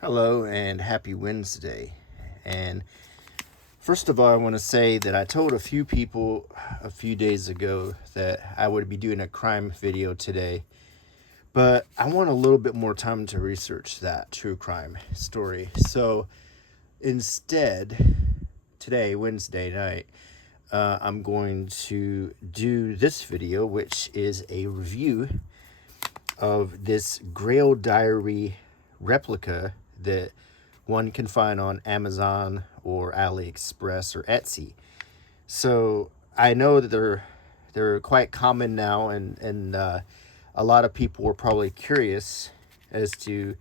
Hello and happy Wednesday. And first of all, I want to say that I told a few people a few days ago that I would be doing a crime video today, but I want a little bit more time to research that true crime story. So instead, today, Wednesday night, I'm going to do this video, which is a review of this Grail Diary replica that one can find on Amazon or AliExpress or Etsy. So I know that they're quite common now, and a lot of people were probably curious as to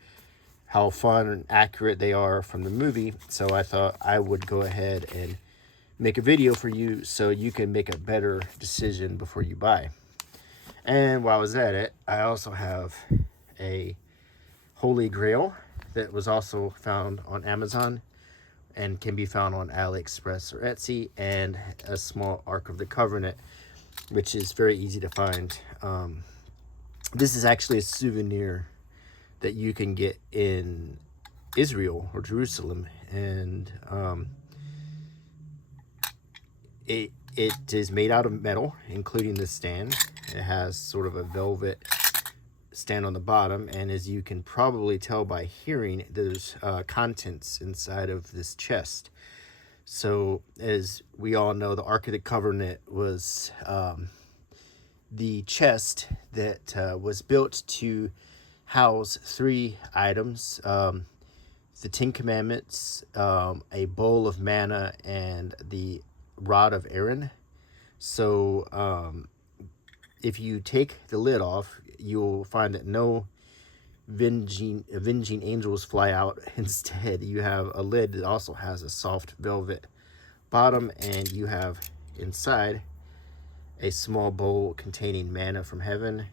how fun and accurate they are from the movie. So I thought I would go ahead and make a video for you so you can make a better decision before you buy. And while I was at it, I also have a Holy Grail that was also found on Amazon and can be found on AliExpress or Etsy, and a small Ark of the Covenant, which is very easy to find. This is actually a souvenir that you can get in Israel or Jerusalem, and it is made out of metal, including the stand. It has sort of a velvet stand on the bottom, and as you can probably tell by hearing, there's contents inside of this chest. So as we all know, the Ark of the Covenant was the chest that was built to house three items: the Ten Commandments, a bowl of manna, and the rod of Aaron. So if you take the lid off, you'll find that no avenging angels fly out. Instead, you have a lid that also has a soft velvet bottom, and you have inside a small bowl containing manna from heaven,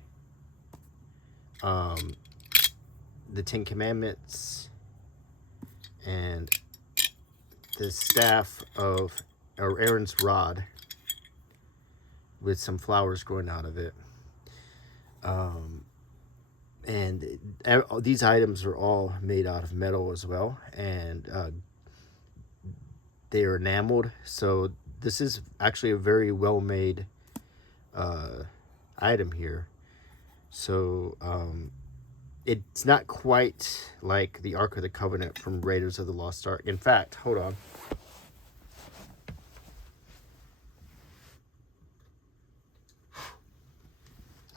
the Ten Commandments, and the staff of Aaron's rod with some flowers growing out of it. And these items are all made out of metal as well, and they are enameled. So this is actually a very well made item here. So it's not quite like the Ark of the Covenant from Raiders of the Lost Ark. In fact, hold on.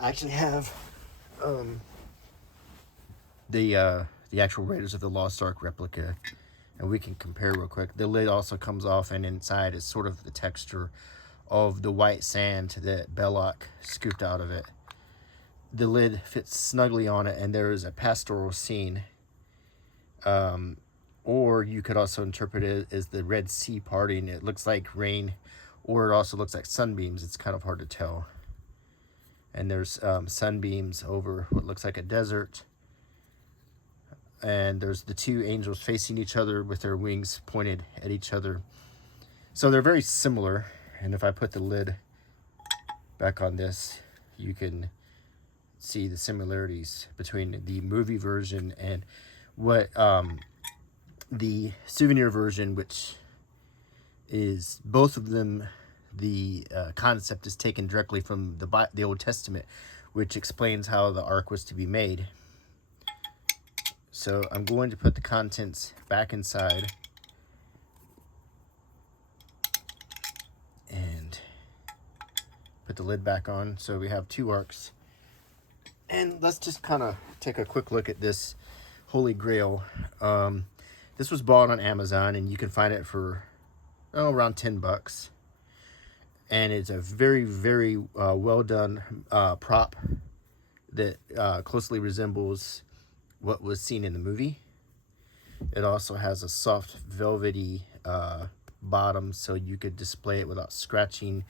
I actually have the actual Raiders of the Lost Ark replica, and we can compare real quick. The lid also comes off, and inside is sort of the texture of the white sand that Belloc scooped out of it. The lid fits snugly on it, and there is a pastoral scene. Or you could also interpret it as the Red Sea parting. It looks like rain, or it also looks like sunbeams. It's kind of hard to tell. And there's sunbeams over what looks like a desert. And there's the two angels facing each other with their wings pointed at each other. So they're very similar. And if I put the lid back on this, you can see the similarities between the movie version and what the souvenir version, which is both of them. The concept is taken directly from the Old Testament, which explains how the ark was to be made. So I'm going to put the contents back inside and put the lid back on. So we have two arks. And let's just kind of take a quick look at this Holy Grail. This was bought on Amazon, and you can find it for around $10. And it's a very, very well done prop that closely resembles what was seen in the movie. It also has a soft velvety bottom, so you could display it without scratching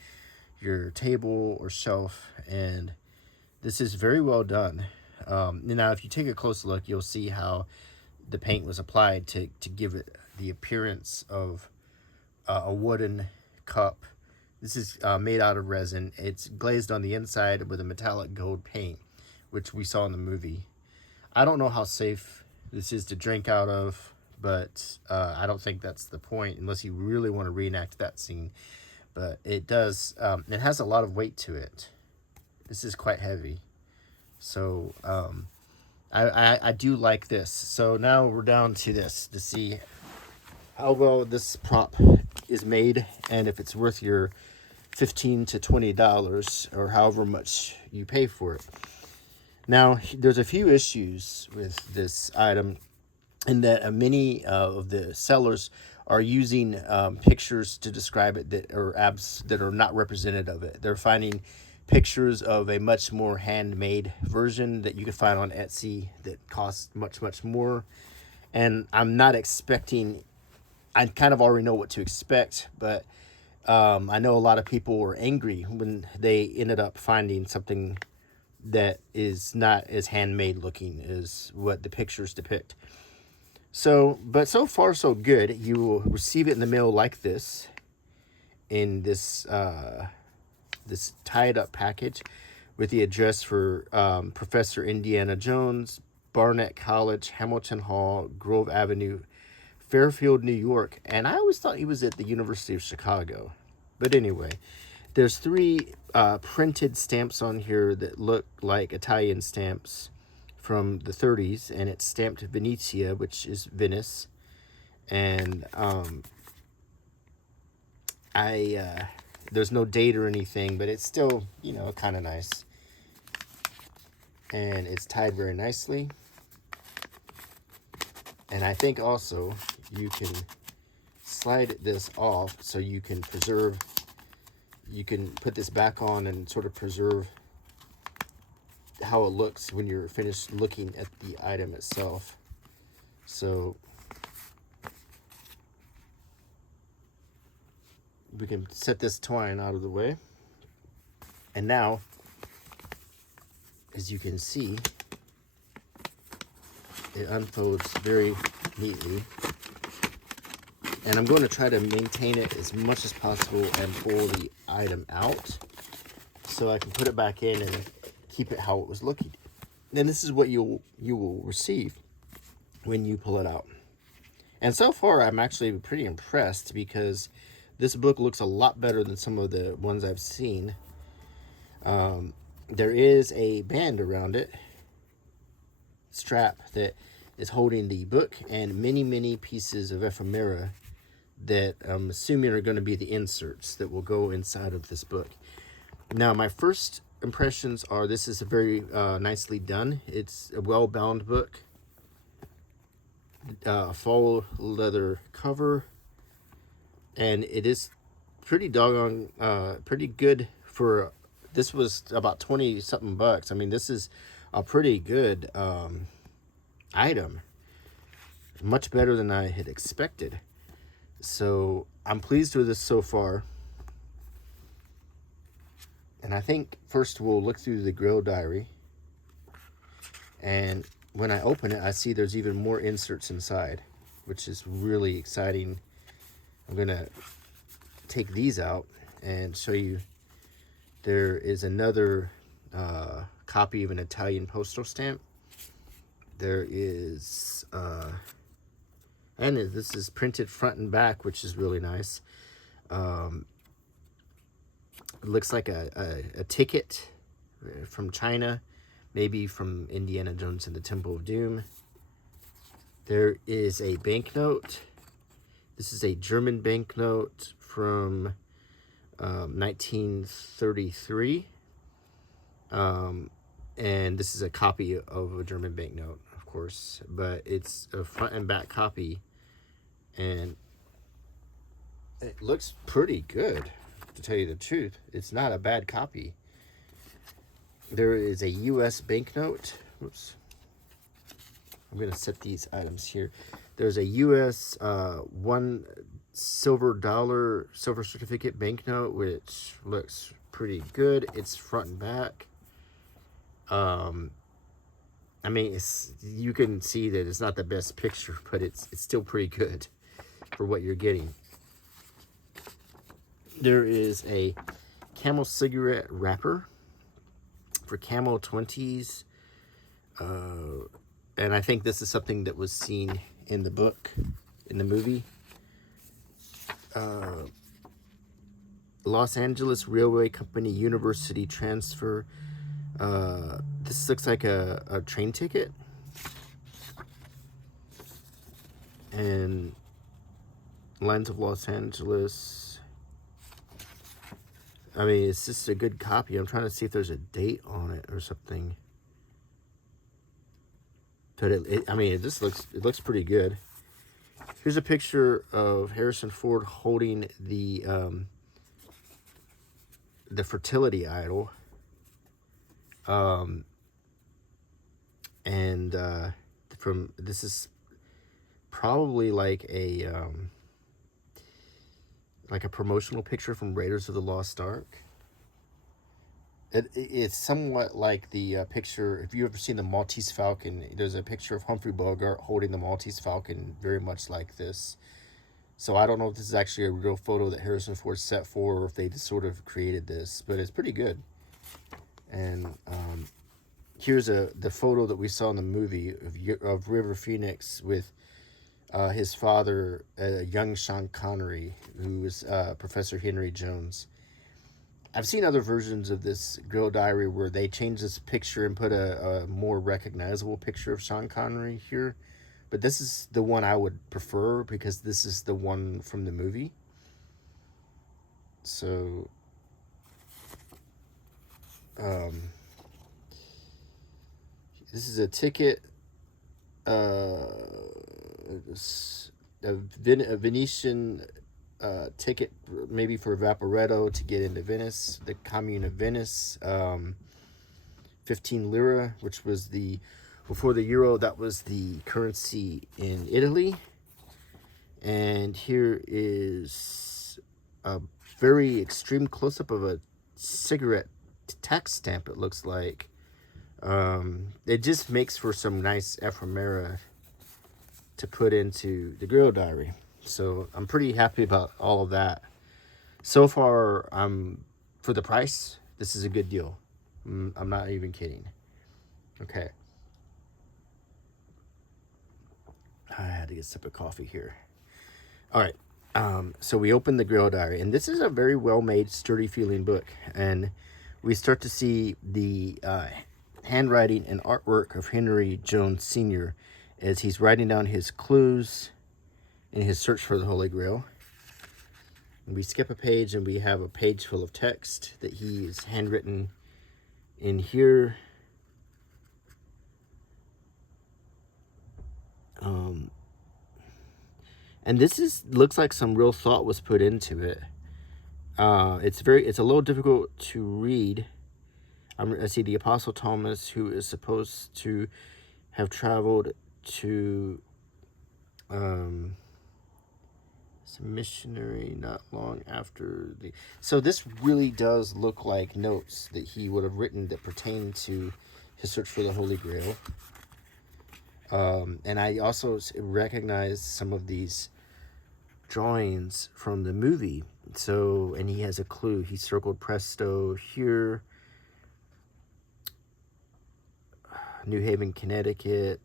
your table or shelf. And this is very well done. Now, if you take a close look, you'll see how the paint was applied to give it the appearance of a wooden cup. This is made out of resin. It's glazed on the inside with a metallic gold paint, which we saw in the movie. I don't know how safe this is to drink out of, but I don't think that's the point unless you really want to reenact that scene. But it does, it has a lot of weight to it. This is quite heavy. So I do like this. So now we're down to this to see how well this prop is made and if it's worth your $15 to $20 or however much you pay for it. Now, there's a few issues with this item in that many of the sellers are using pictures to describe it that are that are not representative of it. They're finding pictures of a much more handmade version that you can find on Etsy that costs much, much more. And I'm not expecting, I kind of already know what to expect, but I know a lot of people were angry when they ended up finding something that is not as handmade looking as what the pictures depict. So, but so far so good. You will receive it in the mail like this, in this this tied up package with the address for Professor Indiana Jones, Barnett College, Hamilton Hall, Grove Avenue, Fairfield, New York. And I always thought he was at the University of Chicago. But anyway, there's 3 printed stamps on here that look like Italian stamps from the 30s, and it's stamped Venezia, which is Venice. And there's no date or anything, but it's still, you know, kind of nice. And it's tied very nicely. And I think also you can slide this off so you can preserve, you can put this back on and sort of preserve how it looks when you're finished looking at the item itself. So we can set this twine out of the way. And now, as you can see, it unfolds very neatly. And I'm going to try to maintain it as much as possible and pull the item out so I can put it back in and keep it how it was looking. Then this is what you will receive when you pull it out. And so far, I'm actually pretty impressed because this book looks a lot better than some of the ones I've seen. There is a band around it, strap, that is holding the book and many, many pieces of ephemera that I'm assuming are going to be the inserts that will go inside of this book. Now, my first impressions are this is a very nicely done. It's a well-bound book. Faux leather cover. And it is pretty doggone, pretty good for, this was about 20 something bucks. I mean, this is a pretty good item. Much better than I had expected. So I'm pleased with this so far. And I think first we'll look through the Grail Diary. And when I open it, I see there's even more inserts inside, which is really exciting. I'm going to take these out and show you. There is another copy of an Italian postal stamp. There is, and this is printed front and back, which is really nice. It looks like a ticket from China, maybe from Indiana Jones and the Temple of Doom. There is a banknote. This is a German banknote from 1933. And this is a copy of a German banknote, of course, but it's a front and back copy. And it looks pretty good, to tell you the truth. It's not a bad copy. There is a U.S. banknote. Whoops. I'm going to set these items here. There's a U.S. $1 silver certificate banknote, which looks pretty good. It's front and back. I mean, you can see that it's not the best picture, but it's still pretty good for what you're getting. There is a Camel cigarette wrapper for Camel 20s. and I think this is something that was seen in the book, in the movie. Los Angeles Railway Company University transfer. This looks like a train ticket. And Lines of Los Angeles. I mean, it's just a good copy. I'm trying to see if there's a date on it or something. But I mean, it looks pretty good. Here's a picture of Harrison Ford holding the fertility idol. This is probably like a promotional picture from Raiders of the Lost Ark. It's somewhat like the picture, if you've ever seen the Maltese Falcon, there's a picture of Humphrey Bogart holding the Maltese Falcon very much like this. So I don't know if this is actually a real photo that Harrison Ford set for, or if they just sort of created this, but it's pretty good. And here's the photo that we saw in the movie of River Phoenix with his father, young Sean Connery, who was Professor Henry Jones. I've seen other versions of this Grail Diary where they changed this picture and put a more recognizable picture of Sean Connery here. But this is the one I would prefer because this is the one from the movie. So, this is a ticket, a Venetian ticket, maybe for Vaporetto to get into Venice, the Commune of Venice. 15 lira, which was before the euro, that was the currency in Italy. And here is a very extreme close-up of a cigarette tax stamp, it looks like. It just makes for some nice ephemera to put into the Grail Diary. So I'm pretty happy about all of that. So far, for the price, this is a good deal. I'm not even kidding. Okay. I had to get a sip of coffee here. All right. So we open the Grail Diary, and this is a very well-made, sturdy-feeling book. And we start to see the handwriting and artwork of Henry Jones Sr. as he's writing down his clues in his search for the Holy Grail. And we skip a page, and we have a page full of text that he is handwritten in here. And this looks like some real thought was put into it. It's a little difficult to read. I see the Apostle Thomas, who is supposed to have traveled to some missionary not long after the. So this really does look like notes that he would have written that pertain to his search for the Holy Grail. And I also recognize some of these drawings from the movie. So, and he has a clue. He circled Presto here. New Haven, Connecticut.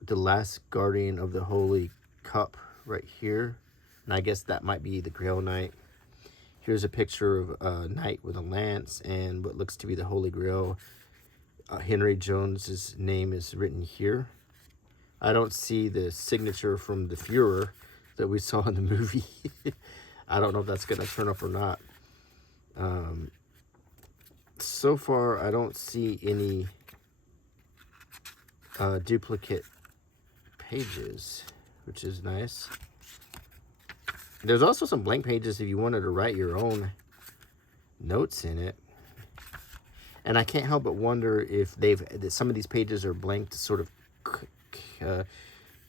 The Last Guardian of the Holy Cup right here. And I guess that might be the Grail Knight. Here's a picture of a knight with a lance and what looks to be the Holy Grail. Henry Jones's name is written here. I don't see the signature from the Führer that we saw in the movie. I don't know if that's going to turn up or not. So far, I don't see any duplicate pages, which is nice. There's also some blank pages if you wanted to write your own notes in it. And I can't help but wonder if some of these pages are blank to sort of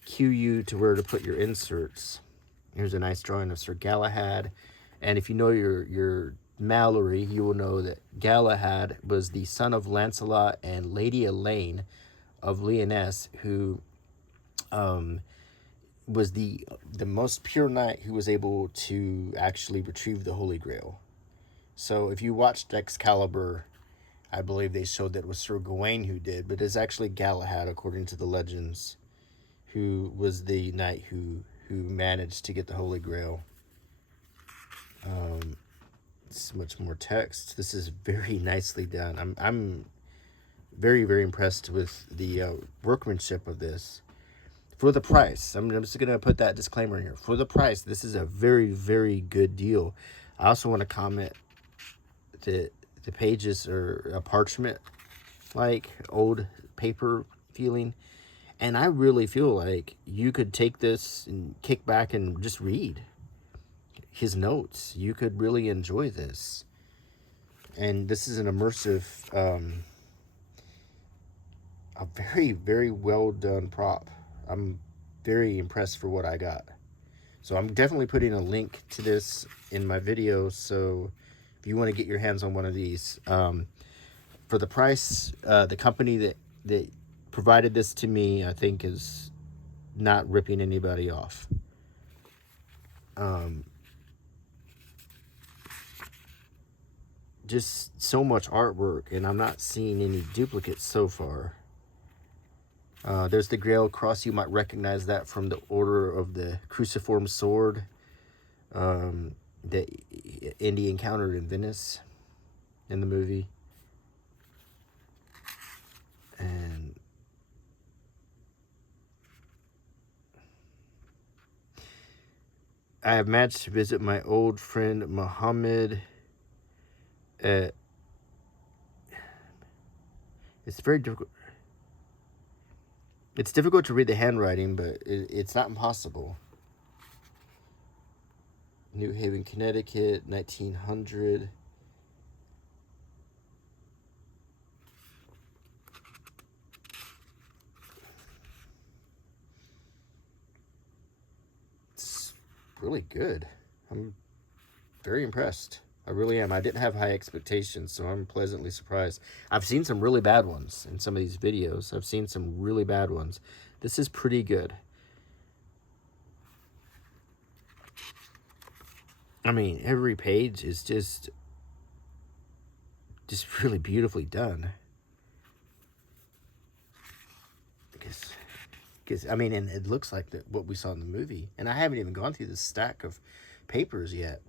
cue you to where to put your inserts. Here's a nice drawing of Sir Galahad. And if you know your Mallory, you will know that Galahad was the son of Lancelot and Lady Elaine of Lyonesse, who was the most pure knight who was able to actually retrieve the Holy Grail. So if you watched Excalibur, I believe they showed that it was Sir Gawain who did, but it's actually Galahad, according to the legends, who was the knight who managed to get the Holy Grail. It's much more text. This is very nicely done. I'm very, very impressed with the workmanship of this. For the price, I'm just going to put that disclaimer in here. For the price, this is a very, very good deal. I also want to comment that the pages are a parchment, like old paper feeling. And I really feel like you could take this and kick back and just read his notes. You could really enjoy this. And this is an immersive, a very, very well done prop. I'm very impressed for what I got. So I'm definitely putting a link to this in my video. So if you want to get your hands on one of these, for the price, the company that provided this to me, I think, is not ripping anybody off. Just so much artwork, and I'm not seeing any duplicates so far. There's the Grail cross. You might recognize that from the Order of the Cruciform Sword that Indy encountered in Venice in the movie. And I have managed to visit my old friend Muhammad at... It's very difficult. It's difficult to read the handwriting, but it's not impossible. New Haven, Connecticut, 1900. It's really good. I'm very impressed. I really am. I didn't have high expectations, so I'm pleasantly surprised. I've seen some really bad ones in some of these videos. I've seen some really bad ones. This is pretty good. I mean, every page is just really beautifully done. Because I mean, and it looks like what we saw in the movie. And I haven't even gone through this stack of papers yet.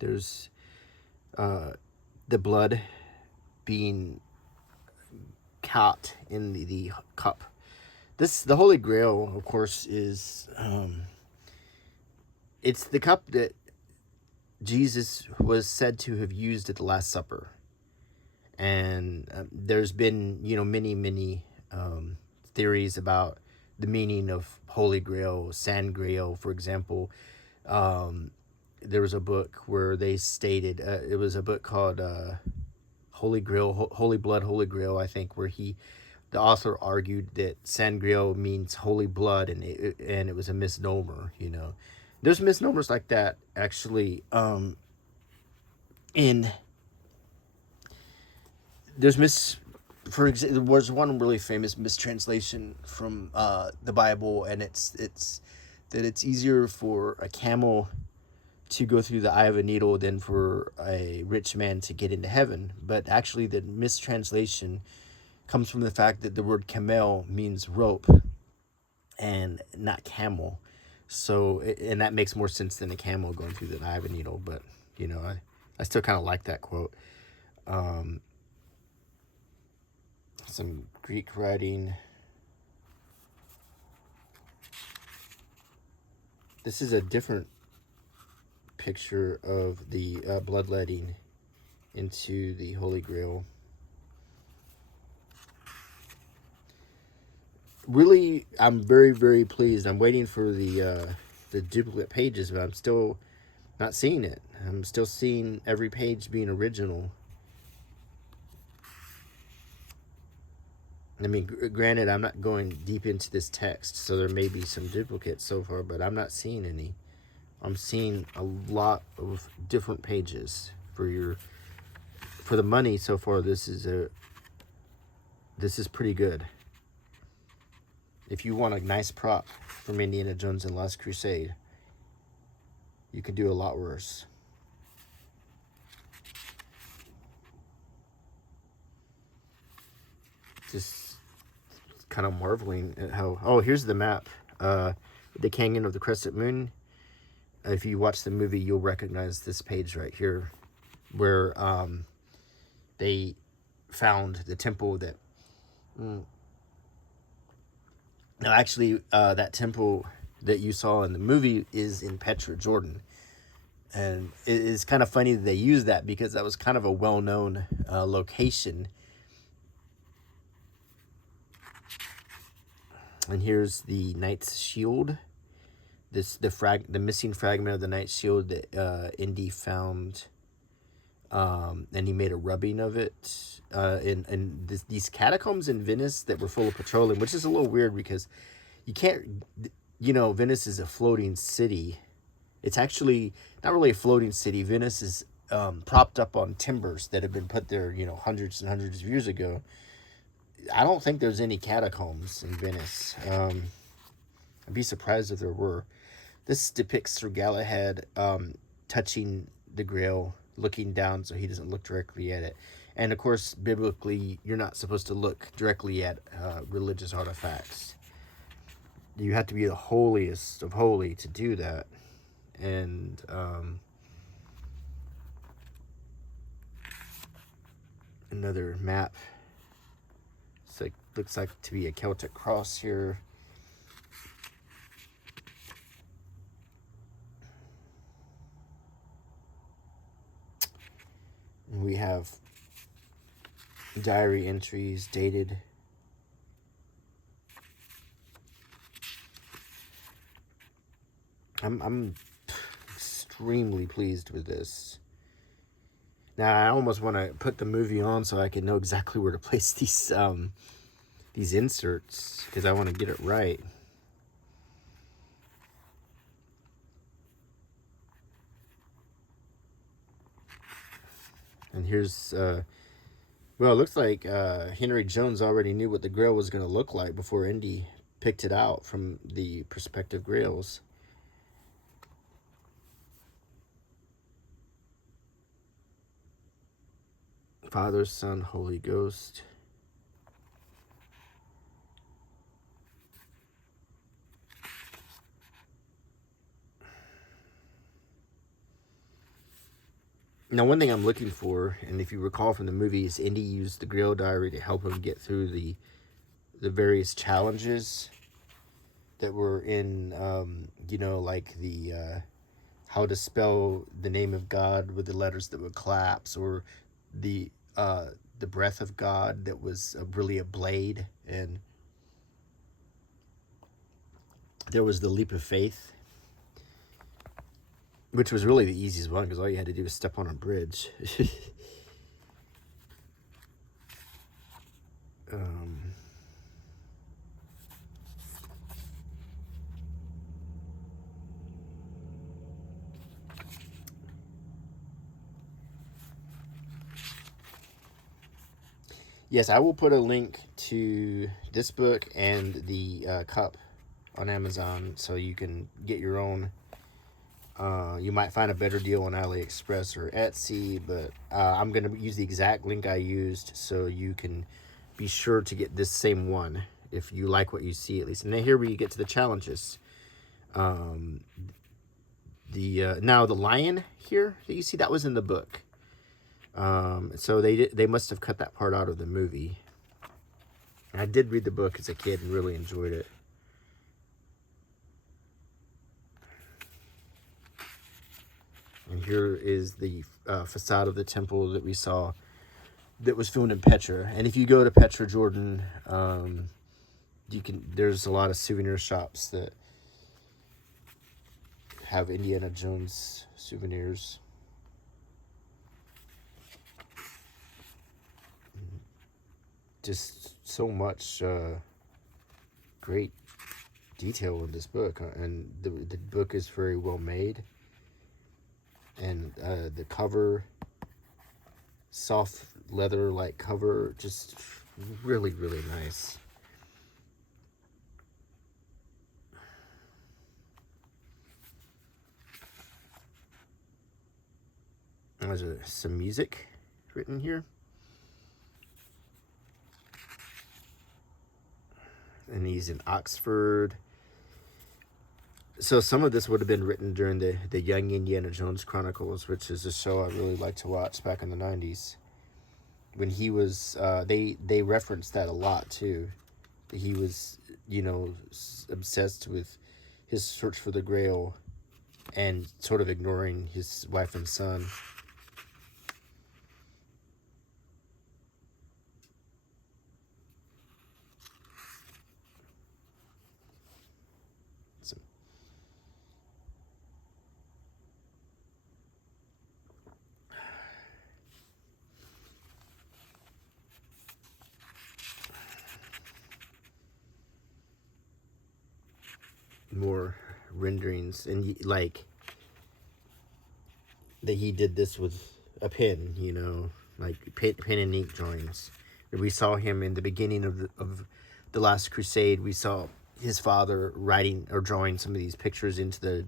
There's the blood being caught in the cup. The Holy Grail, of course, is it's the cup that Jesus was said to have used at the Last Supper. And there's been, many theories about the meaning of Holy Grail, San Grail, for example. There was a book where they stated, it was a book called Holy Grail, Holy Blood, Holy Grail, I think, where the author argued that San Grail means holy blood, and it was a misnomer, There's misnomers like that, actually, for example, there was one really famous mistranslation from the Bible, and it's that it's easier for a camel to go through the eye of a needle than for a rich man to get into heaven. But actually, the mistranslation comes from the fact that the word camel means rope and not camel. So, and that makes more sense than a camel going through the eye of a needle. But, I still kind of like that quote. Some Greek writing. This is a different picture of the bloodletting into the Holy Grail. Really, I'm very, very pleased. I'm waiting for the duplicate pages, but I'm still not seeing it. I'm still seeing every page being original. I mean, granted, I'm not going deep into this text, so there may be some duplicates so far, but I'm not seeing any. I'm seeing a lot of different pages for the money so far. This is this is pretty good. If you want a nice prop from Indiana Jones and Last Crusade, you could do a lot worse. Just kind of marveling at how... Oh, here's the map. The Canyon of the Crescent Moon. If you watch the movie, you'll recognize this page right here, where they found the temple that... Now, actually, that temple that you saw in the movie is in Petra, Jordan. And it is kind of funny that they use that, because that was kind of a well-known location. And here's the Knight's Shield. The missing fragment of the Knight's Shield that Indy found. And he made a rubbing of it in these catacombs in Venice that were full of petroleum, which is a little weird because you can't, Venice is a floating city. It's actually not really a floating city. Venice is propped up on timbers that have been put there, hundreds and hundreds of years ago. I don't think there's any catacombs in Venice. I'd be surprised if there were. This depicts Sir Galahad touching the Grail, looking down so he doesn't look directly at it. And of course, biblically, you're not supposed to look directly at religious artifacts. You have to be the holiest of holy to do that. And another map. It's like, looks like to be a Celtic cross here. And we have diary entries dated. I'm extremely pleased with this. Now I almost want to put the movie on so I can know exactly where to place these inserts, because I want to get it right. And here's, well, it looks like Henry Jones already knew what the Grail was going to look like before Indy picked it out from the prospective Grails. Father, Son, Holy Ghost. Now, one thing I'm looking for, and if you recall from the movie, is Indy used the Grail Diary to help him get through the various challenges that were in, like the how to spell the name of God with the letters that would collapse, or the breath of God that was really a blade, and there was the leap of faith, which was really the easiest one because all you had to do was step on a bridge. Yes, I will put a link to this book and the cup on Amazon so you can get your own. You might find a better deal on AliExpress or Etsy, but I'm going to use the exact link I used so you can be sure to get this same one if you like what you see, at least. And then here we get to the challenges. Now the lion here that you see, that was in the book. So they must have cut that part out of the movie. And I did read the book as a kid and really enjoyed it. And here is the facade of the temple that we saw that was filmed in Petra. And if you go to Petra, Jordan, there's a lot of souvenir shops that have Indiana Jones souvenirs. Just so much great detail in this book, and the book is very well made, and the cover, soft leather like cover, just Really, really nice. There's some music written here. And he's in Oxford. So some of this would have been written during the Young Indiana Jones Chronicles, which is a show I really liked to watch back in the 90s. When he was, they referenced that a lot too. He was, you know, obsessed with his search for the Grail and sort of ignoring his wife and son. Some more renderings, and like that he did this with a pen, you know, like pen and ink drawings. We saw him in the beginning of the Last Crusade. We saw his father writing or drawing some of these pictures into the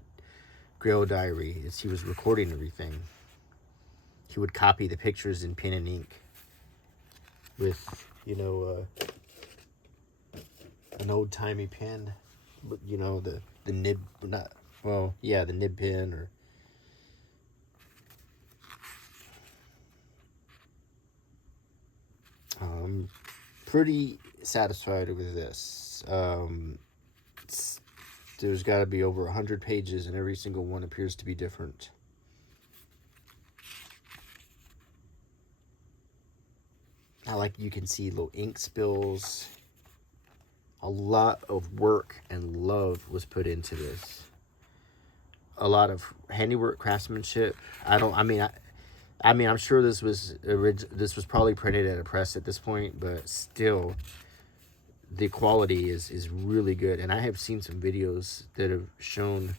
Grail Diary as he was recording everything. He would copy the pictures in pen and ink with, you know, an old-timey pen, but you know, the nib, not, well, yeah, the nib pen, or pretty satisfied with this. There's got to be over 100 pages, and every single one appears to be different. I like, you can see little ink spills. A lot of work and love was put into this. A lot of handiwork, craftsmanship. I mean, I'm sure this was probably printed at a press at this point, but still, the quality is really good. And I have seen some videos that have shown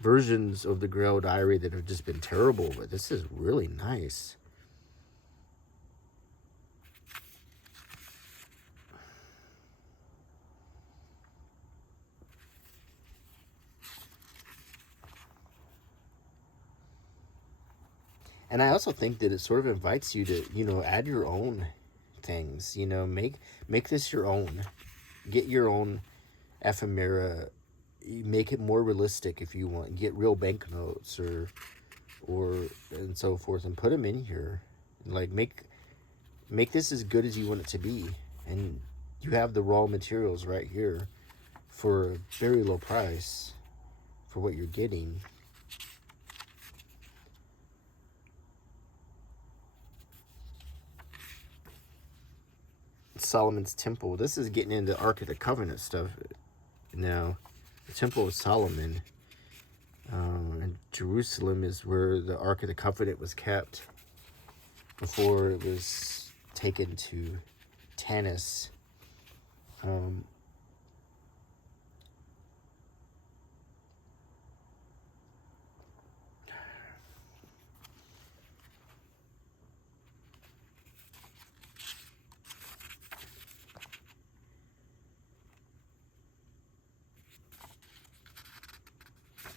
versions of the Grail Diary that have just been terrible, but this is really nice. And I also think that it sort of invites you to, you know, add your own things, you know, make this your own. Get your own ephemera, make it more realistic if you want. Get real banknotes or and so forth, and put them in here. Like, make this as good as you want it to be, and you have the raw materials right here for a very low price for what you're getting. Solomon's Temple. This is getting into Ark of the Covenant stuff now. The Temple of Solomon. And Jerusalem is where the Ark of the Covenant was kept before it was taken to Tanis.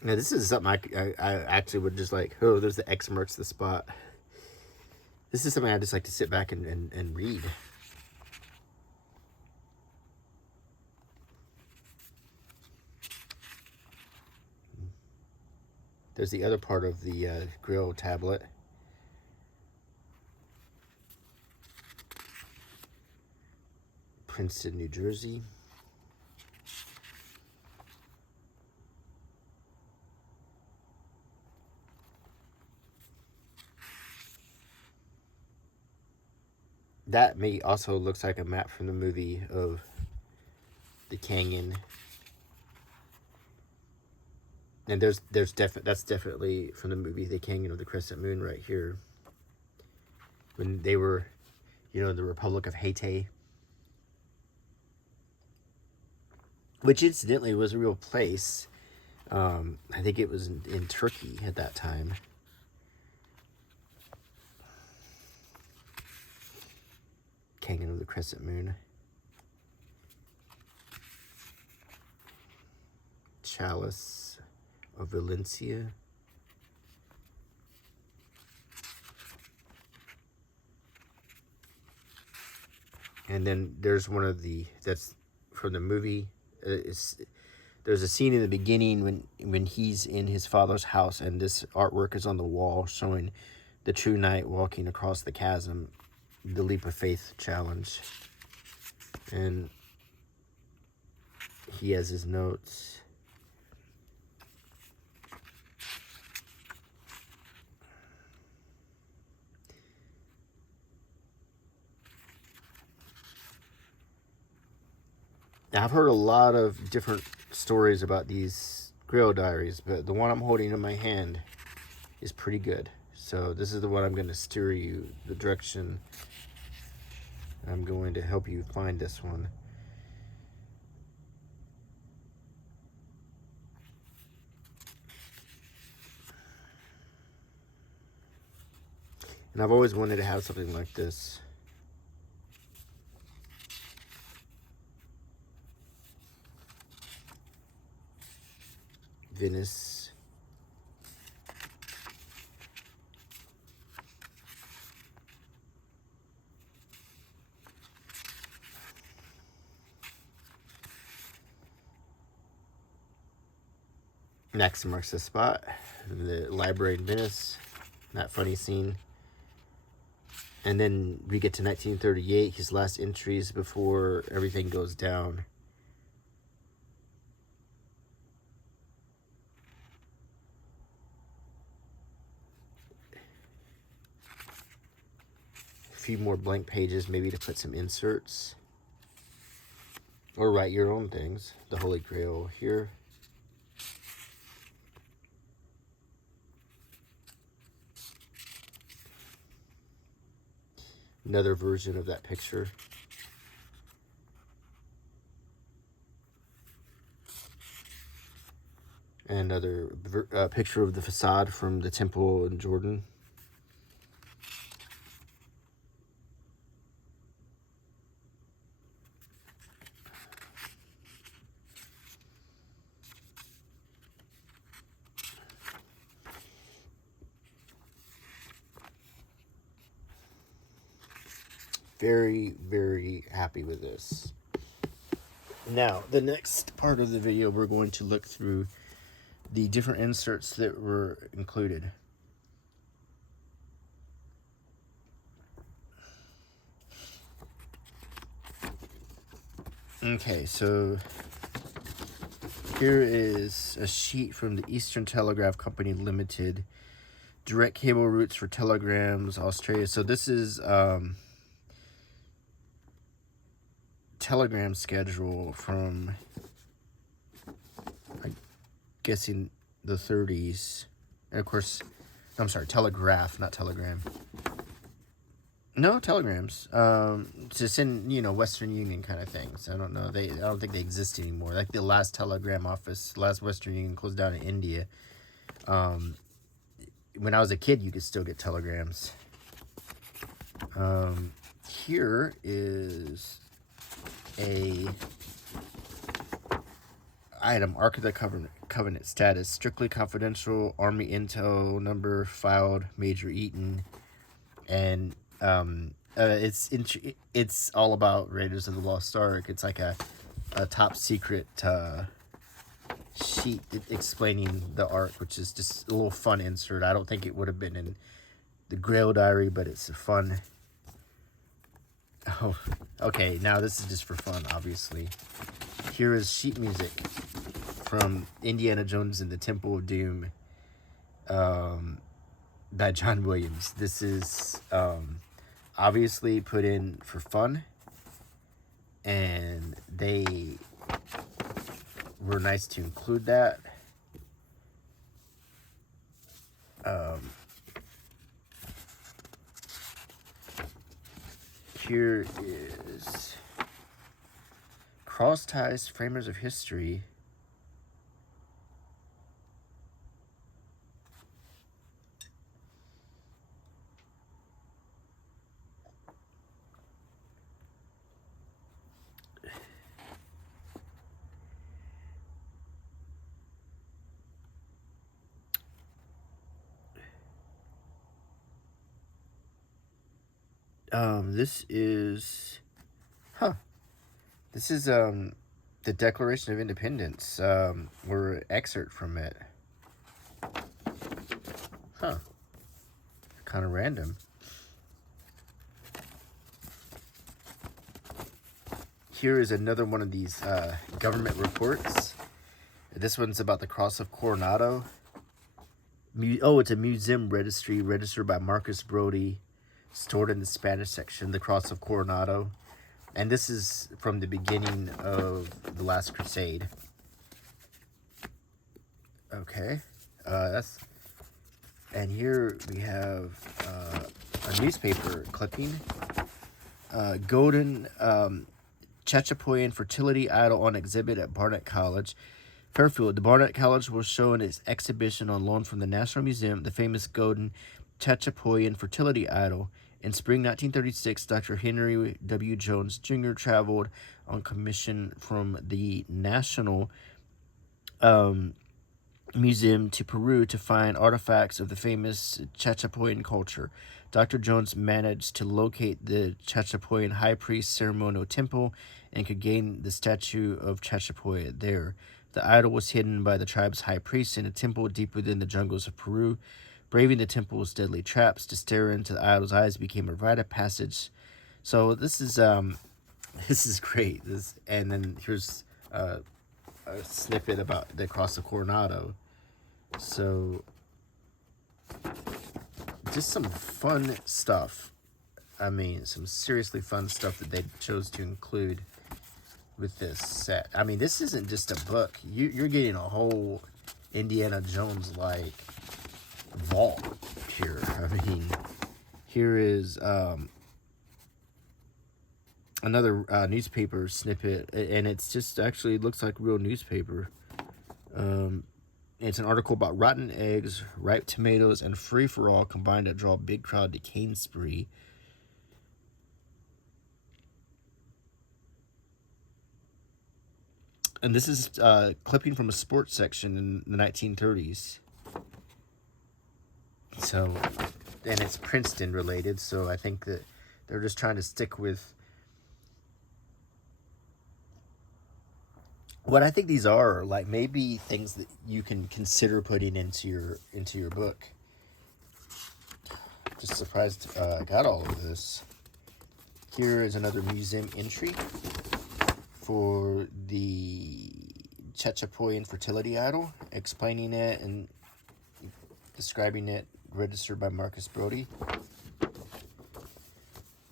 Now, this is something I actually would just like, oh, there's the X marks the spot. This is something I just like to sit back and read. There's the other part of the Grail tablet. Princeton, New Jersey. That may also looks like a map from the movie of the canyon. And that's definitely from the movie The Canyon of the Crescent Moon right here. When they were, you know, the Republic of Haiti. Which incidentally was a real place. I think it was in Turkey at that time. hanging of the crescent moon. Chalice of Valencia. And then there's one of the, that's from the movie. There's a scene in the beginning when he's in his father's house, and this artwork is on the wall showing the true knight walking across the chasm, the leap of faith challenge. And he has his notes. Now, I've heard a lot of different stories about these Grail Diaries, but the one I'm holding in my hand is pretty good. So this is the one I'm going to steer you the direction. I'm going to help you find this one. And I've always wanted to have something like this. Venice. Next marks the spot. The library in Venice. That funny scene. And then we get to 1938, his last entries before everything goes down. A few more blank pages, maybe to put some inserts. Or write your own things. The Holy Grail here. Another version of that picture. And another picture of the facade from the temple in Jordan. Very, very happy with this. Now, the next part of the video, we're going to look through the different inserts that were included. Okay, so here is a sheet from the Eastern Telegraph Company Limited. Direct cable routes for telegrams, Australia. So this is telegram schedule from, I'm guessing, the 30s. And of course, I'm sorry, telegraph, not telegram. No, telegrams. To send, you know, Western Union kind of things. I don't know. I don't think they exist anymore. Like the last telegram office, last Western Union closed down in India. When I was a kid, you could still get telegrams. Here is a item, Ark of the Covenant status, strictly confidential, Army intel number filed, Major Eaton, and it's all about Raiders of the Lost Ark. It's like a top secret sheet explaining the Ark, which is just a little fun insert. I don't think it would have been in the Grail Diary, but it's a fun. Oh, okay, now this is just for fun, obviously. Here is sheet music from Indiana Jones and the Temple of Doom by John Williams. This is obviously put in for fun, and they were nice to include that. Here is Cross Ties, Framers of History. This is, this is, the Declaration of Independence, or an excerpt from it. Kind of random. Here is another one of these government reports. This one's about the Cross of Coronado. It's a museum registry registered by Marcus Brody, stored in the Spanish section, the Cross of Coronado. And this is from the beginning of the Last Crusade. Okay, and here we have a newspaper clipping. Golden Chachapoyan fertility idol on exhibit at Barnett College, Fairfield. The Barnett College will show in its exhibition on loan from the National Museum the famous golden Chachapoyan fertility idol. In spring 1936, Dr. Henry W. Jones Jr. traveled on commission from the National Museum to Peru to find artifacts of the famous Chachapoyan culture. Dr. Jones managed to locate the Chachapoyan high priest ceremonial temple and could gain the statue of Chachapoya there. The idol was hidden by the tribe's high priest in a temple deep within the jungles of Peru. Braving the temple's deadly traps, to stare into the idol's eyes became a rite of passage. So this is great. And then here's a snippet about the Cross of Coronado. So just some fun stuff. I mean, some seriously fun stuff that they chose to include with this set. I mean, this isn't just a book. You're getting a whole Indiana Jones like vault here. I mean, here is another newspaper snippet, and it's just actually looks like real newspaper. It's an article about rotten eggs, ripe tomatoes, and free-for-all combined to draw a big crowd to cane spree. And this is clipping from a sports section in the 1930s. So, and it's Princeton related, so I think that they're just trying to stick with what I think these are, like maybe things that you can consider putting into your book. Just surprised I got all of this. Here is another museum entry for the Chachapoyan fertility idol, explaining it and describing it, registered by Marcus Brody.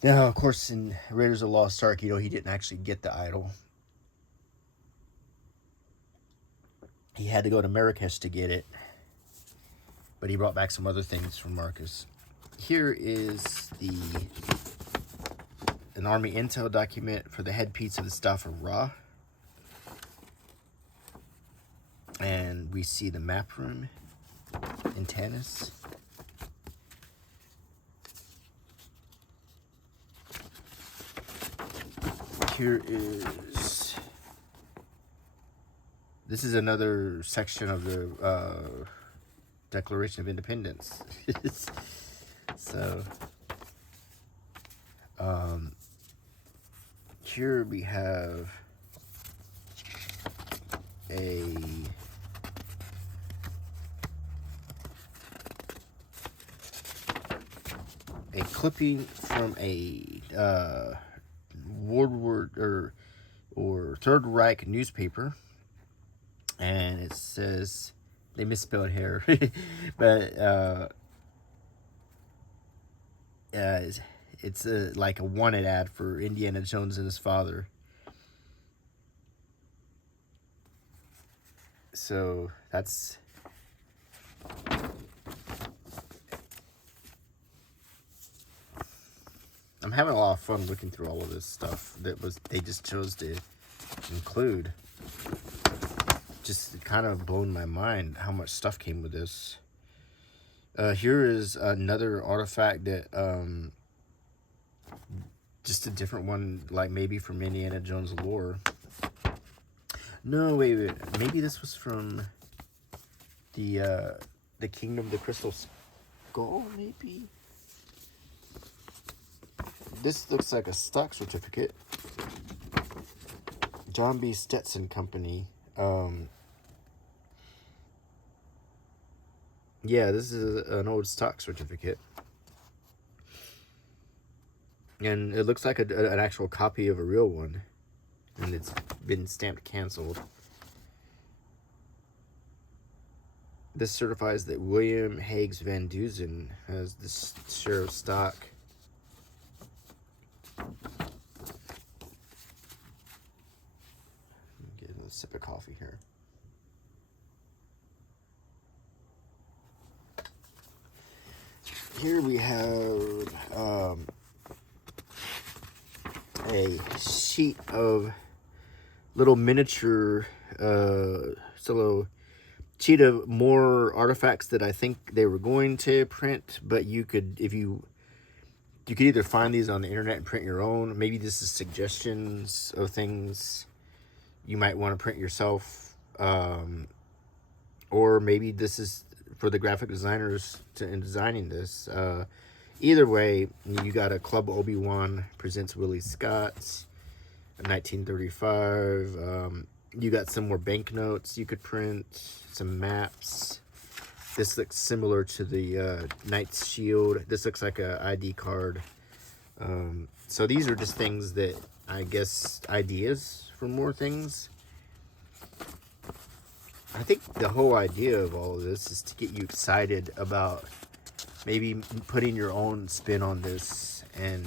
Now, of course, in Raiders of the Lost Ark, he didn't actually get the idol. He had to go to Marrakesh to get it, but he brought back some other things from Marcus. Here is an Army intel document for the headpiece of the Staff of Ra. And we see the map room in Tanis. This is another section of the Declaration of Independence. So, here we have a clipping from a World War or Third Reich newspaper, and it says they misspelled here, but it's like a wanted ad for Indiana Jones and his father. So that's I'm having a lot of fun looking through all of this stuff they just chose to include. Just kind of blown my mind how much stuff came with this. Here is another artifact that just a different one, like maybe from Indiana Jones lore. No, wait, maybe this was from the Kingdom of the Crystal Skull, maybe. this looks like a stock certificate. John B. Stetson Company. Yeah, this is an old stock certificate. And it looks like an actual copy of a real one. And it's been stamped canceled. This certifies that William Higgs Van Dusen has this share of stock. Get a sip of coffee here. Here we have a sheet of little miniature, solo sheet of more artifacts that I think they were going to print, but you could, if you could either find these on the internet and print your own. Maybe this is suggestions of things you might want to print yourself, or maybe this is for the graphic designers in designing this. Either way, you got a Club Obi-Wan presents Willie Scott, 1935. You got some more banknotes you could print, some maps. This looks similar to the Knight's Shield. This looks like a ID card. So these are just things that, I guess, ideas for more things. I think the whole idea of all of this is to get you excited about maybe putting your own spin on this and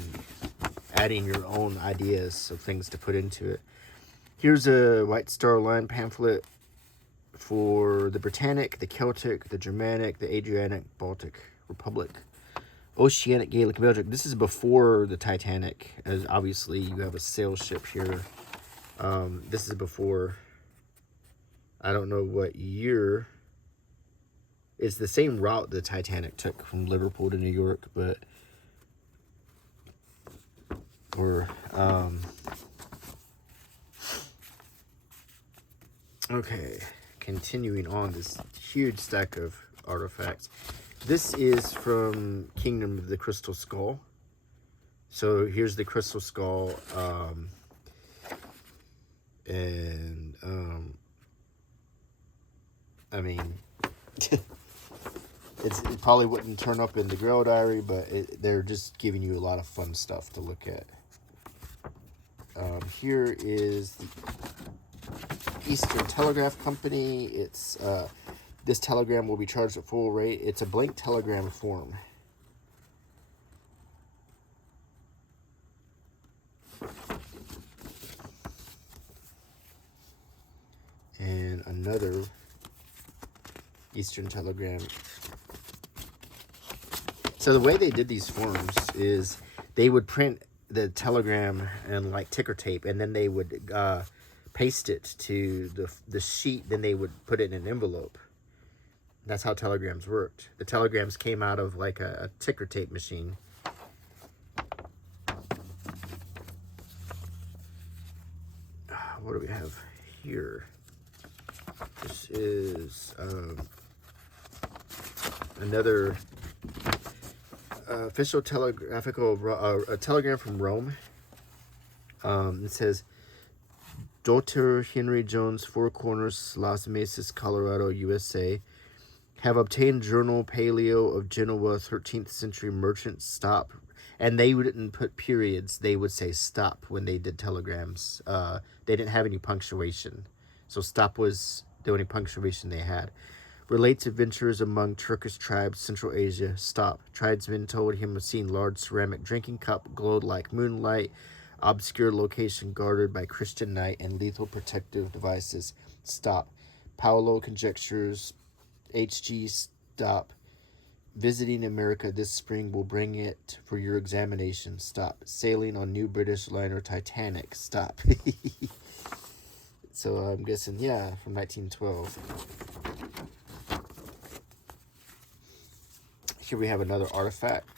adding your own ideas of things to put into it. Here's a White Star Line pamphlet for the Britannic, the Celtic, the Germanic, the Adriatic, Baltic Republic, Oceanic, Gaelic, Belgic. This is before the Titanic, as obviously you have a sail ship here. This is before, I don't know what year. It's the same route the Titanic took from Liverpool to New York, but okay, continuing on this huge stack of artifacts. This is from Kingdom of the Crystal Skull. So here's the Crystal Skull, I mean, it probably wouldn't turn up in the Grail Diary, but they're just giving you a lot of fun stuff to look at. Here is the Eastern Telegraph Company. It's this telegram will be charged at full rate. It's a blank telegram form. And another Eastern Telegram. So the way they did these forms is they would print the telegram and like ticker tape, and then they would paste it to the sheet. Then they would put it in an envelope. That's how telegrams worked. The telegrams came out of like a ticker tape machine. What do we have here? This is another official a telegram from Rome. It says, Dr. Henry Jones, Four Corners, Las Mesas, Colorado, USA, have obtained journal paleo of Genoa, 13th century merchant, stop. And they wouldn't put periods. They would say stop when they did telegrams. They didn't have any punctuation. So stop was the only punctuation they had. Relates adventures among Turkish tribes, Central Asia. Stop. Tribesmen told him of seeing large ceramic drinking cup, glowed like moonlight, obscure location guarded by Christian knight and lethal protective devices. Stop. Paolo conjectures, HG, stop. Visiting America this spring will bring it for your examination. Stop. Sailing on new British liner Titanic. Stop. So I'm guessing, yeah, from 1912. Here we have another artifact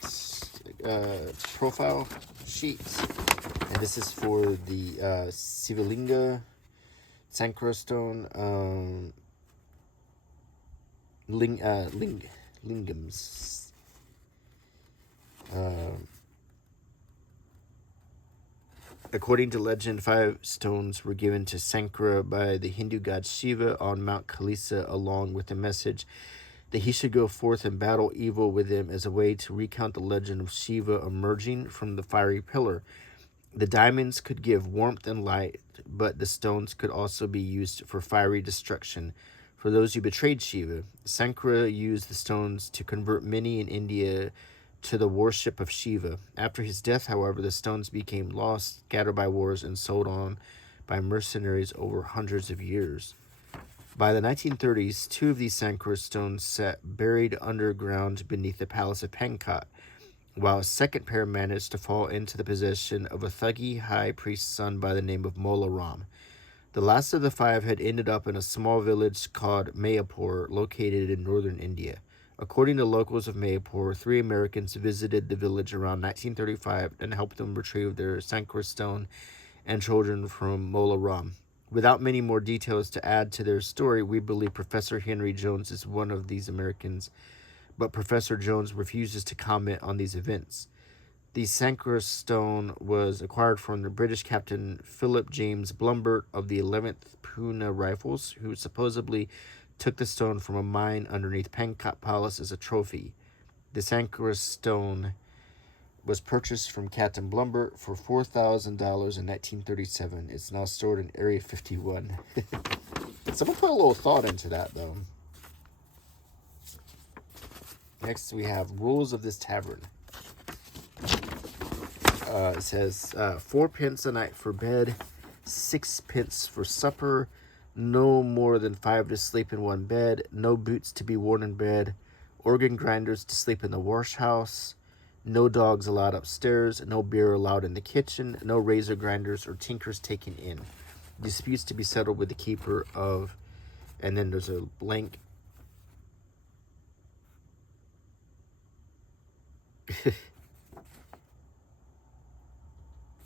profile sheet. And this is for the Sivalinga Sankara-stone lingams. According to legend, 5 stones were given to Sankara by the Hindu god Shiva on Mount Kailasa, along with a message that he should go forth and battle evil with him as a way to recount the legend of Shiva emerging from the fiery pillar. The diamonds could give warmth and light, but the stones could also be used for fiery destruction for those who betrayed Shiva. Sankara used the stones to convert many in India to the worship of Shiva. After his death, however, the stones became lost, scattered by wars, and sold on by mercenaries over hundreds of years. By the 1930s, 2 of these Sankara stones sat buried underground beneath the palace of Pankat, while a second pair managed to fall into the possession of a thuggy high priest's son by the name of Mola Ram. The last of the 5 had ended up in a small village called Mayapur, located in northern India. According to locals of Mayapur, 3 Americans visited the village around 1935 and helped them retrieve their Sankara stone and children from Mola Ram. Without many more details to add to their story, we believe Professor Henry Jones is one of these Americans, but Professor Jones refuses to comment on these events. The Sankara stone was acquired from the British Captain Philip James Blumbert of the 11th Pune Rifles, who supposedly took the stone from a mine underneath Pankat Palace as a trophy. The Sankara stone was purchased from Captain Blumbert for $4,000 in 1937. It's now stored in Area 51. Someone put a little thought into that, though. Next, we have rules of this tavern. It says 4 pence a night for bed, 6 pence for supper, no more than 5 to sleep in one bed, no boots to be worn in bed, organ grinders to sleep in the wash house, no dogs allowed upstairs, no beer allowed in the kitchen, no razor grinders or tinkers taken in. Disputes to be settled with the keeper of, and then there's a blank.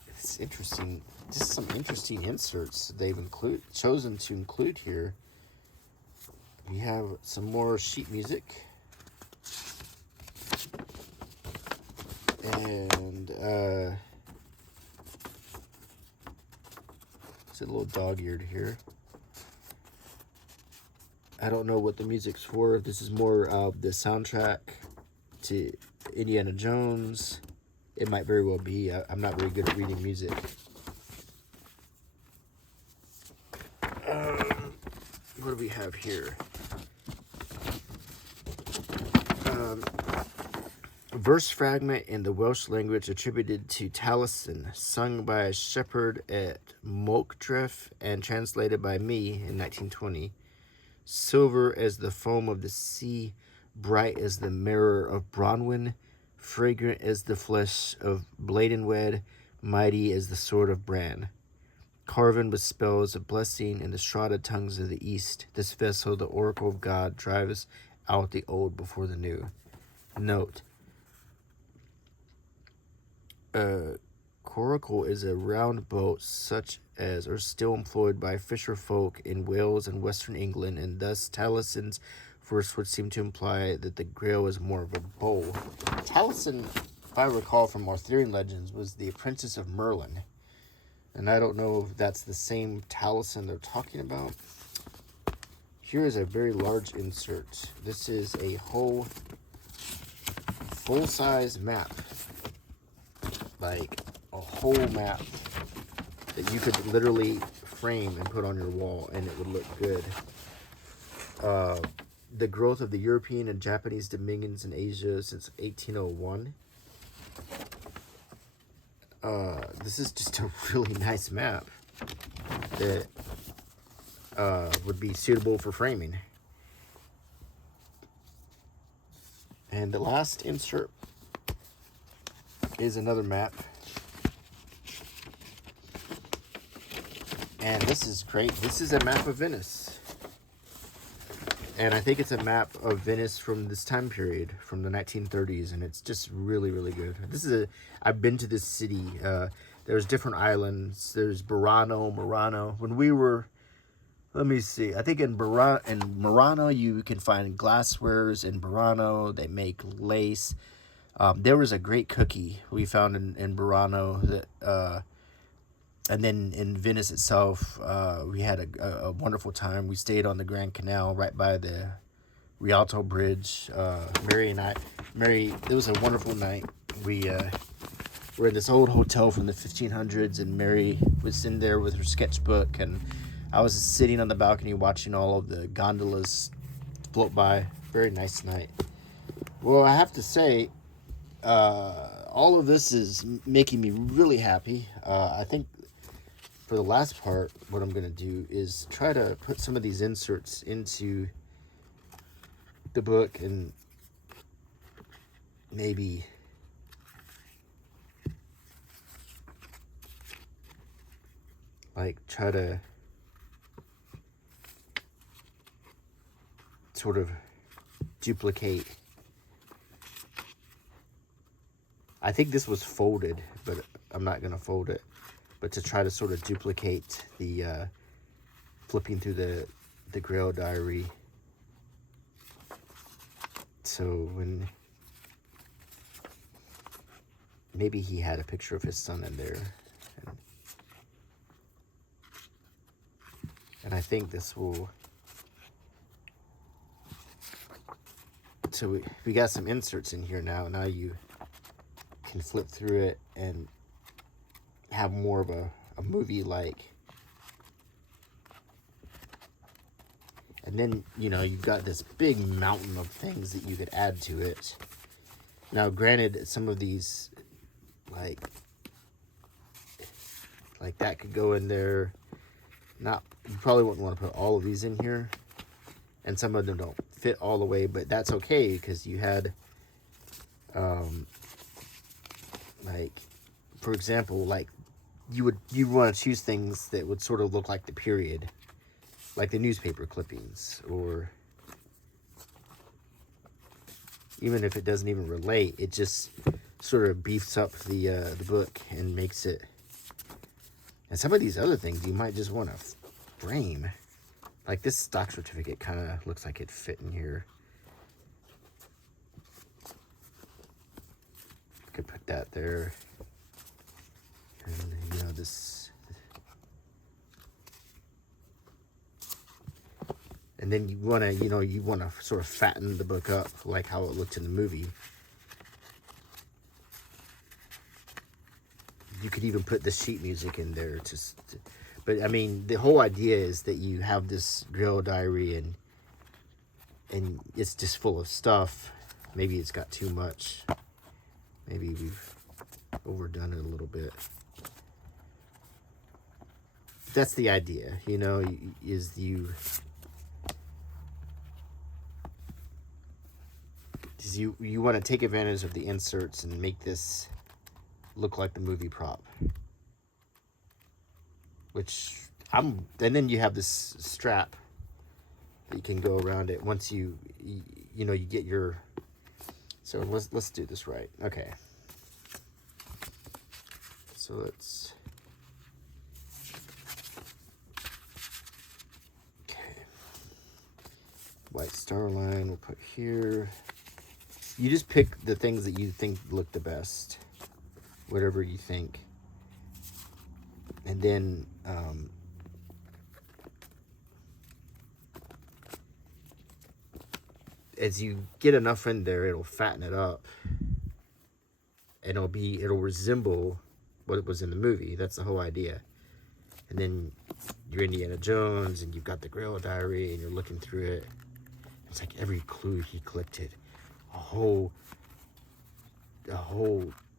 It's interesting. Just some interesting inserts they've chosen to include here. We have some more sheet music. And it's a little dog-eared here. I don't know what the music's for. This is more of the soundtrack to Indiana Jones. It might very well be. I'm not very good at reading music. What do we have here? Verse fragment in the Welsh language attributed to Taliesin, sung by a shepherd at Moldref and translated by me in 1920. Silver as the foam of the sea, bright as the mirror of Bronwyn, fragrant as the flesh of Bladenwed, mighty as the sword of Bran. Carven with spells of blessing in the shrouded tongues of the east, this vessel, the oracle of God, drives out the old before the new. Note, coracle is a round boat such as are still employed by fisher folk in Wales and Western England, and thus Talison's verse would seem to imply that the Grail is more of a bowl. Taliesin, if I recall from Arthurian legends, was the apprentice of Merlin. And I don't know if that's the same Taliesin they're talking about. Here is a very large insert. This is a whole full-size map. Like a whole map that you could literally frame and put on your wall and it would look good. The growth of the European and Japanese dominions in Asia since 1801. This is just a really nice map that would be suitable for framing. And the last insert is another map. And this is great. This is a map of Venice. And I think it's a map of Venice from this time period, from the 1930s, and it's just really, really good. I've been to this city. There's different islands. There's Murano. When we were, let me see. I think in Murano you can find glasswares. In Murano they make lace. There was a great cookie we found in Murano that And then in Venice itself, we had a wonderful time. We stayed on the Grand Canal right by the Rialto Bridge. Mary, it was a wonderful night. We were in this old hotel from the 1500s, and Mary was in there with her sketchbook, and I was just sitting on the balcony watching all of the gondolas float by. Very nice night. Well, I have to say, all of this is making me really happy. I think for the last part, what I'm going to do is try to put some of these inserts into the book and maybe like try to sort of duplicate. I think this was folded, but I'm not going to fold it. But to try to sort of duplicate the flipping through the Grail Diary. So when maybe he had a picture of his son in there. And I think this will... So we got some inserts in here now. Now you can flip through it and have more of a movie like. And then, you know, you've got this big mountain of things that you could add to it. Now, granted, some of these, like that could go in there. Not, you probably wouldn't want to put all of these in here. And some of them don't fit all the way, but that's okay because you had, like, for example, like you want to choose things that would sort of look like the period, like the newspaper clippings, or even if it doesn't even relate, it just sort of beefs up the book and makes it. And some of these other things you might just want to frame. Like this stock certificate kind of looks like it fit in here. Could put that there. And you know, this. And then you want to, sort of fatten the book up like how it looked in the movie. You could even put the sheet music in there but I mean, the whole idea is that you have this Grail Diary and it's just full of stuff. Maybe it's got too much. Maybe we've overdone it a little bit. That's the idea, you know, is you want to take advantage of the inserts and make this look like the movie prop. And then you have this strap that you can go around it once you get your. So let's do this right. Okay. So let's. Okay. White star line we'll put here. You just pick the things that you think look the best, whatever you think. And then as you get enough in there, it'll fatten it up, and it'll resemble what it was in the movie. That's the whole idea. And then you're Indiana Jones, and you've got the Grail Diary, and you're looking through it. It's like every clue he collected, a whole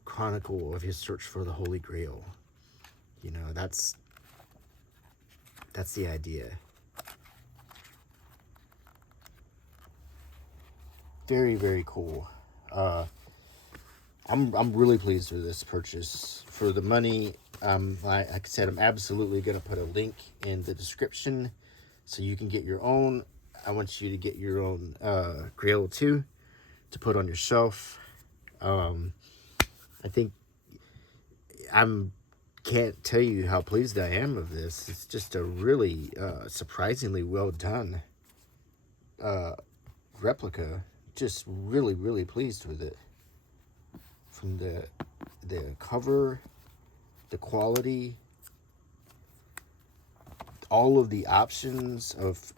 chronicle of his search for the Holy Grail. You know, that's the idea. Very, very cool. I'm really pleased with this purchase. For the money, like I said, I'm absolutely going to put a link in the description so you can get your own. I want you to get your own Grail 2 to put on your shelf. I think can't tell you how pleased I am of this. It's just a really surprisingly well done replica. Just really, really pleased with it. From the cover, the quality, all of the options of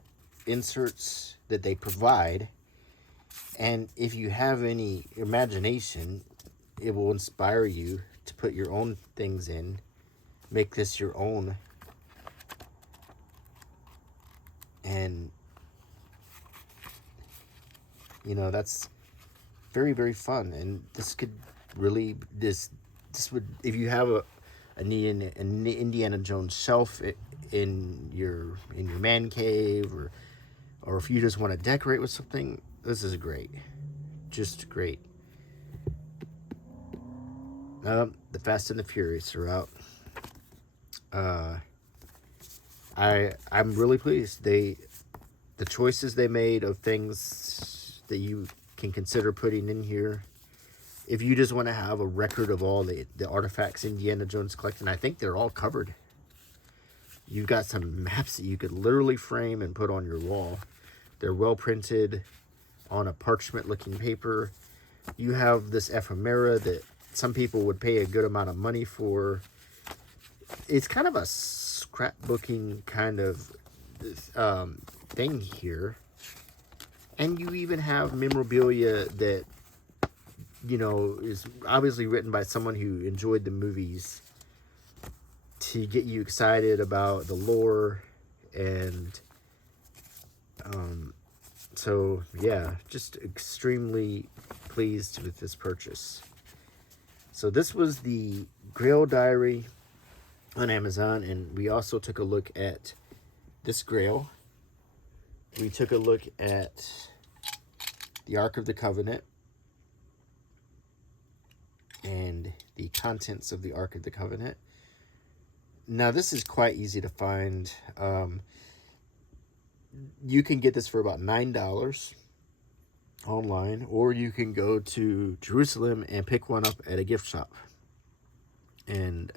inserts that they provide. And if you have any imagination, it will inspire you to put your own things in, make this your own. And you know, that's very, very fun. And this could really, this would, if you have an Indiana Jones shelf in your man cave, or if you just want to decorate with something, this is great. Just great. The Fast and the Furious are out. I'm really pleased. The choices they made of things that you can consider putting in here. If you just want to have a record of all the artifacts Indiana Jones collected, I think they're all covered. You've got some maps that you could literally frame and put on your wall. They're well printed on a parchment-looking paper. You have this ephemera that some people would pay a good amount of money for. It's kind of a scrapbooking kind of thing here. And you even have memorabilia that, you know, is obviously written by someone who enjoyed the movies to get you excited about the lore. And so yeah, just extremely pleased with this purchase. So this was the Grail Diary on Amazon, and we also took a look at this Grail. We took a look at the Ark of the Covenant and the contents of the Ark of the Covenant. Now, this is quite easy to find. You can get this for about $9 online, or you can go to Jerusalem and pick one up at a gift shop. And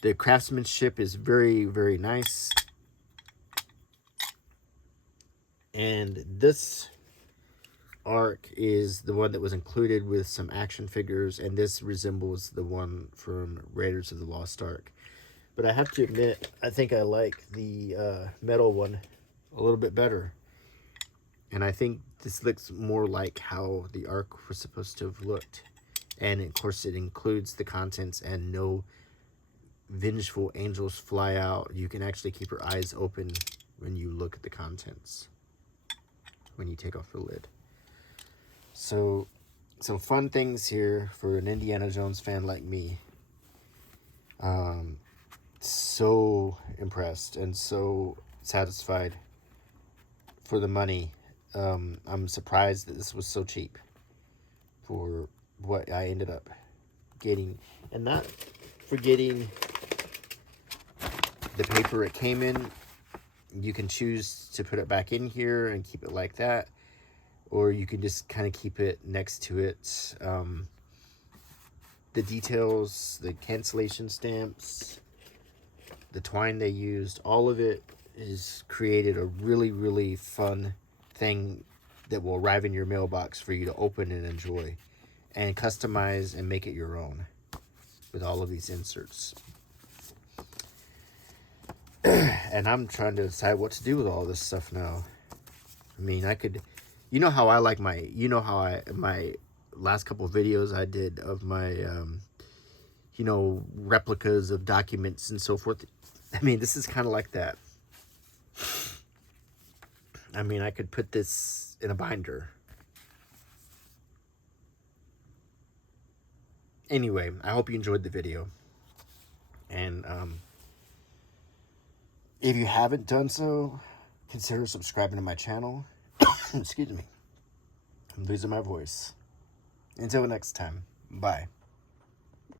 the craftsmanship is very, very nice. And this Ark is the one that was included with some action figures, and this resembles the one from Raiders of the Lost Ark. But I have to admit, I think I like the metal one a little bit better. And I think this looks more like how the Ark was supposed to have looked. And of course it includes the contents, and no vengeful angels fly out. You can actually keep your eyes open when you look at the contents, when you take off the lid. So some fun things here for an Indiana Jones fan like me. So impressed and so satisfied for the money. I'm surprised that this was so cheap for what I ended up getting, and not forgetting the paper it came in. You can choose to put it back in here and keep it like that, or you can just kind of keep it next to it. The details, the cancellation stamps, the twine they used, all of it has created a really, really fun thing that will arrive in your mailbox for you to open and enjoy and customize and make it your own with all of these inserts. And I'm trying to decide what to do with all this stuff now. I mean, I could, you know how I like my, my last couple of videos I did of my, replicas of documents and so forth. I mean, this is kind of like that. I mean, I could put this in a binder. Anyway, I hope you enjoyed the video. And if you haven't done so, consider subscribing to my channel. Excuse me. I'm losing my voice. Until next time, bye.